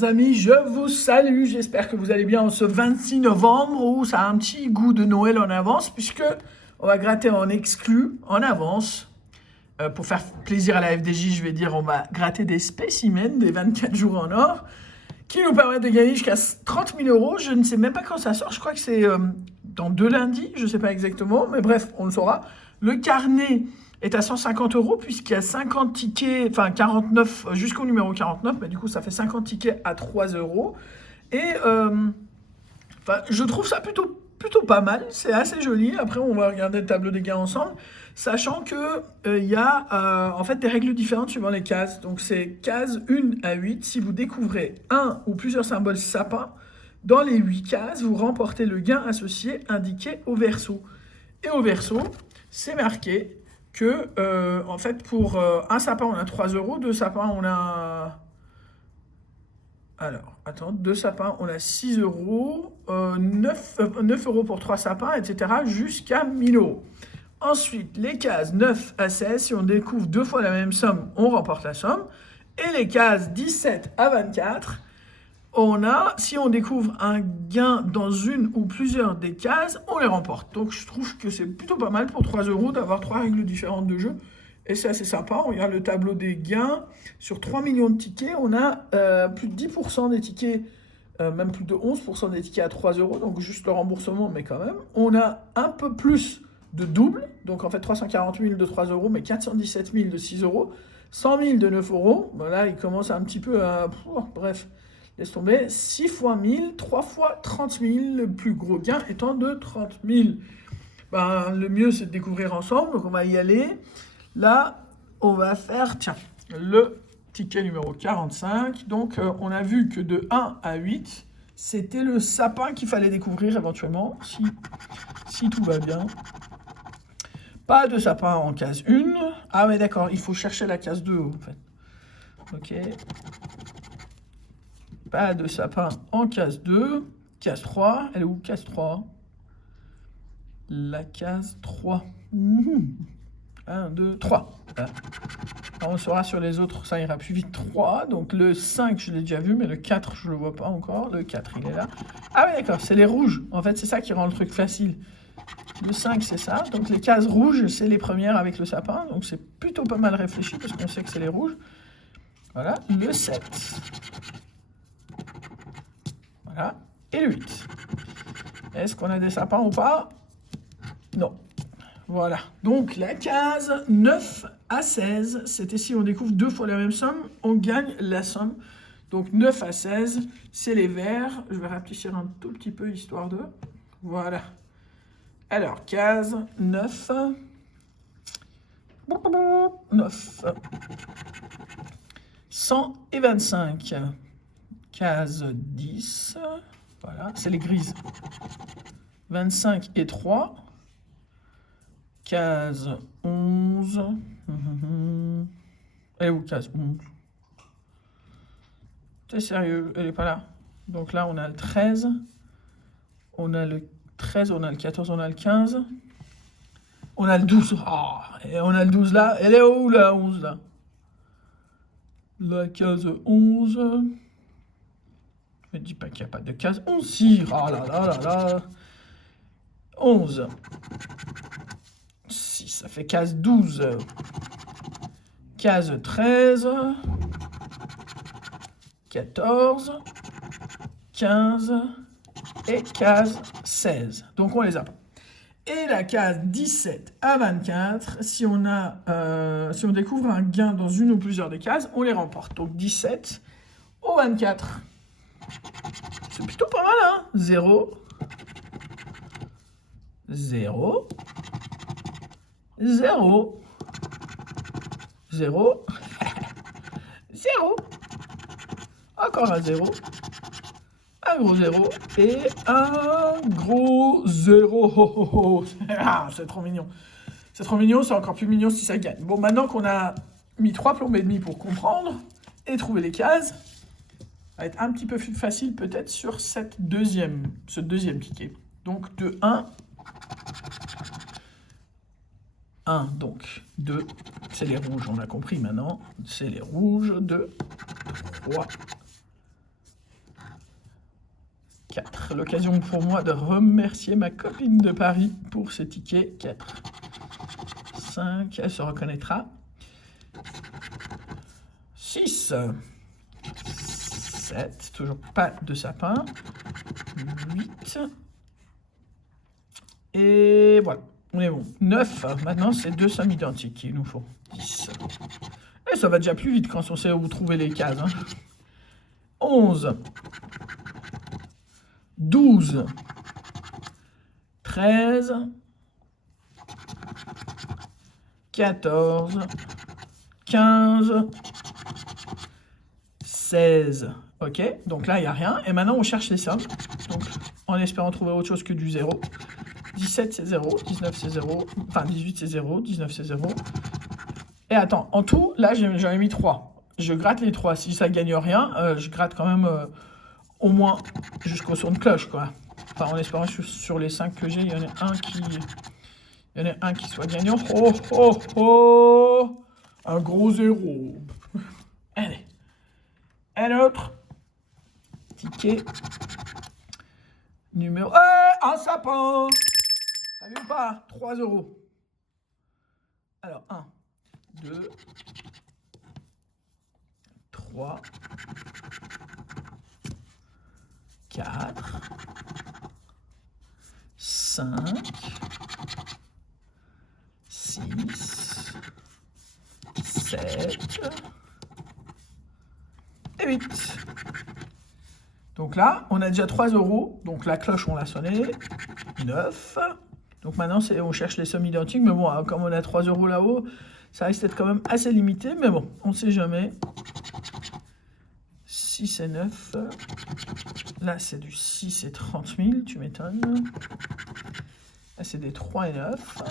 chers amis, je vous salue, j'espère que vous allez bien en ce 26 novembre où ça a un petit goût de Noël en avance puisque on va gratter en exclu, en avance. Pour faire plaisir à la FDJ, je vais dire on va gratter des spécimens, des 24 jours en or, qui nous permettent de gagner jusqu'à 30 000 euros. Je ne sais même pas quand ça sort, je crois que c'est dans 2 lundis, je ne sais pas exactement, mais bref, on le saura. Le carnet est à 150 euros puisqu'il y a 50 tickets, enfin 49 jusqu'au numéro 49, mais du coup ça fait 50 tickets à 3 euros. Et je trouve ça plutôt pas mal, c'est assez joli. Après on va regarder le tableau des gains ensemble, sachant que il y a en fait des règles différentes suivant les cases. Donc c'est case 1 à 8, si vous découvrez un ou plusieurs symboles sapin, dans les 8 cases, vous remportez le gain associé indiqué au verso. Et au verso, c'est marqué que, en fait, pour un sapin, on a 3 euros, 2 sapins, on a... Alors, attends, 2 sapins, on a 6 euros, 9 euros pour 3 sapins, etc., jusqu'à 1000 euros. Ensuite, les cases 9 à 16, si on découvre 2 fois la même somme, on remporte la somme. Et les cases 17 à 24, si on découvre un gain dans une ou plusieurs des cases, on les remporte. Donc je trouve que c'est plutôt pas mal pour 3 euros d'avoir 3 règles différentes de jeu. Et c'est assez sympa. On regarde le tableau des gains. Sur 3 millions de tickets, on a plus de 10% des tickets, même plus de 11% des tickets à 3 euros. Donc juste le remboursement, mais quand même. On a un peu plus de double. Donc en fait 340 000 de 3 euros, mais 417 000 de 6 euros. 100 000 de 9 euros. Voilà, il commence un petit peu à... bref. Laisse tomber, 6 fois 1000, 3 fois 30 000, le plus gros gain étant de 30 000. Le mieux, c'est de découvrir ensemble, donc on va y aller. Là, on va faire, tiens, le ticket numéro 45. Donc, on a vu que de 1 à 8, c'était le sapin qu'il fallait découvrir éventuellement, si tout va bien. Pas de sapin en case 1. Ah ouais, d'accord, il faut chercher la case 2, en fait. Ok. Pas de sapin en case 2. Case 3. Elle est où, case 3? La case 3. 1, 2, 3. Voilà. On sera sur les autres, ça ira plus vite. 3. Donc le 5, je l'ai déjà vu, mais le 4, je ne le vois pas encore. Le 4, il est là. Ah oui, d'accord, c'est les rouges. En fait, c'est ça qui rend le truc facile. Le 5, c'est ça. Donc les cases rouges, c'est les premières avec le sapin. Donc c'est plutôt pas mal réfléchi parce qu'on sait que c'est les rouges. Voilà. Le 7. Voilà. Et le 8. Est-ce qu'on a des sapins ou pas? Non. Voilà. Donc la case 9 à 16, c'était si on découvre 2 fois la même somme, on gagne la somme. Donc 9 à 16, c'est les verts. Je vais rapetisser un tout petit peu histoire de... Voilà. Alors, case 9. 9. 125. Case 10, voilà, c'est les grises. 25 et 3. Case 11. Elle est où, case 11? T'es sérieux? Elle est pas là. Donc là, on a le 13. On a le 13, on a le 14, on a le 15. On a le 12. Oh, et on a le 12 là. Elle est où, la 11 là? La case 11. Ne dis pas qu'il n'y a pas de case 11, si. Ah là là là là. 11. Si, ça fait case 12. Case 13. 14. 15. Et case 16. Donc on les a pas. Et la case 17 à 24, si on découvre un gain dans une ou plusieurs des cases, on les remporte. Donc 17 au 24. C'est plutôt pas mal, hein? 0, 0, 0, 0, 0, encore un 0, un gros 0 et un gros 0. Ah, c'est trop mignon. C'est trop mignon, c'est encore plus mignon si ça gagne. Bon, maintenant qu'on a mis 3 plombes et demi pour comprendre et trouver les cases, va être un petit peu plus facile peut-être sur ce deuxième ticket. Donc de 1, 1, donc 2, c'est les rouges, on a compris maintenant, c'est les rouges, 2, 3, 4. L'occasion pour moi de remercier ma copine de Paris pour ce ticket. 4. 5. Elle se reconnaîtra. 6. 7. Toujours pas de sapin. 8. Et voilà. On est bon. 9. Maintenant, c'est 2 sommes identiques qu'il nous faut. 10. Et ça va déjà plus vite quand on sait où trouver les cases. 11. 12. 13. 14. 15. 16. Ok, donc là, il n'y a rien. Et maintenant, on cherche les sommes. Donc, en espérant trouver autre chose que du 0. 17, c'est 0. 19, c'est 0. Enfin, 18, c'est 0. 19, c'est 0. Et attends, en tout, là, j'en ai mis 3. Je gratte les 3. Si ça ne gagne rien, je gratte quand même au moins jusqu'au son de cloche, quoi. Enfin, en espérant que sur les 5 que j'ai, il y en a un qui soit gagnant. Oh, oh, oh! Un gros 0. Allez. Un autre. Ticket. Numéro... un sapin! T'as vu ou pas? 3 euros. Alors, 1, 2, 3, 4, 5, 6, 7 et 8. Donc là, on a déjà 3 euros. Donc la cloche, on l'a sonné. 9. Donc maintenant, on cherche les sommes identiques. Mais bon, comme on a 3 euros là-haut, ça risque d'être quand même assez limité. Mais bon, on ne sait jamais. 6 et 9. Là, c'est du 6 et 30 000. Tu m'étonnes. Là, c'est des 3 et 9.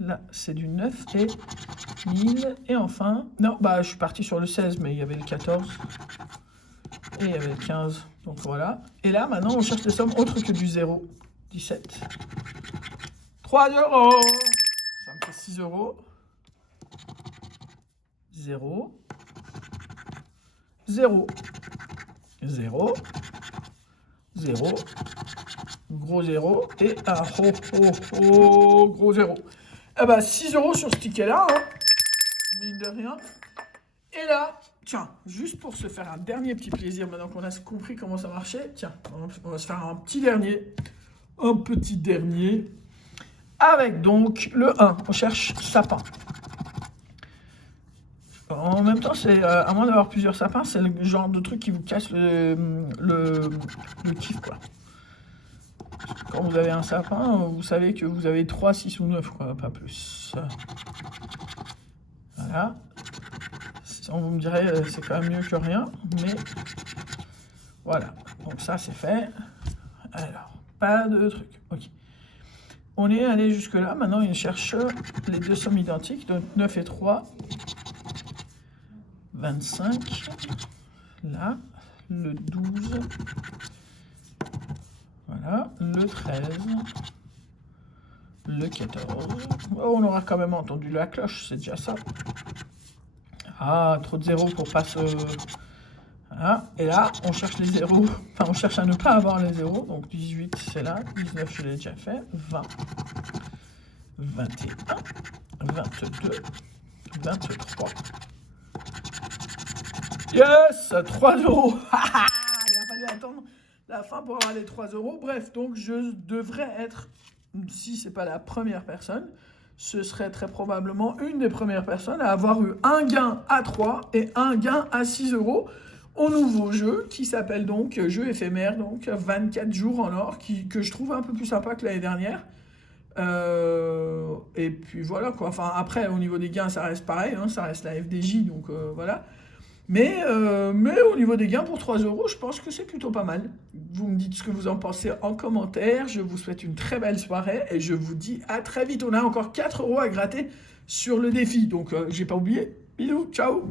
Là, c'est du 9 et 1000. Et enfin... Non, bah, je suis parti sur le 16, mais il y avait le 14. Et il y avait le 15. Donc voilà. Et là, maintenant, on cherche des sommes autres que du 0. 17. 3 euros. Ça me fait 6 euros. 0. 0. 0. 0. Gros 0. Et un gros 0. Eh ben, 6 euros sur ce ticket-là. Hein. Mine de rien. Et là, tiens, juste pour se faire un dernier petit plaisir, maintenant qu'on a compris comment ça marchait, tiens, on va se faire un petit dernier. Un petit dernier. Avec donc le 1. On cherche sapin. En même temps, c'est à moins d'avoir plusieurs sapins, c'est le genre de truc qui vous casse le kiff, quoi. Quand vous avez un sapin, vous savez que vous avez 3, 6 ou 9, quoi, pas plus. Voilà. Vous me direz, c'est quand même mieux que rien, mais voilà. Donc ça, c'est fait. Alors, pas de truc. Ok. On est allé jusque-là. Maintenant, il cherche les 2 sommes identiques. Donc 9 et 3. 25. Là. Le 12. Voilà. Le 13. Le 14. Oh, on aura quand même entendu la cloche. C'est déjà ça. Ah, trop de zéros pour pas se... Voilà. Et là, on cherche les zéros. Enfin, on cherche à ne pas avoir les zéros. Donc 18, c'est là. 19, je l'ai déjà fait. 20. 21. 22. 23. Yes, 3 euros. Il a fallu attendre la fin pour avoir les 3 euros. Bref, donc je devrais être, si c'est pas la première personne, ce serait très probablement une des premières personnes à avoir eu un gain à 3 et un gain à 6 euros au nouveau jeu qui s'appelle donc jeu éphémère, donc 24 jours en or, que je trouve un peu plus sympa que l'année dernière. Et puis voilà quoi. Enfin après au niveau des gains ça reste pareil, hein, ça reste la FDJ donc voilà. Mais au niveau des gains pour 3 euros, je pense que c'est plutôt pas mal. Vous me dites ce que vous en pensez en commentaire. Je vous souhaite une très belle soirée et je vous dis à très vite. On a encore 4 euros à gratter sur le défi. Donc j'ai pas oublié. Bisous, ciao.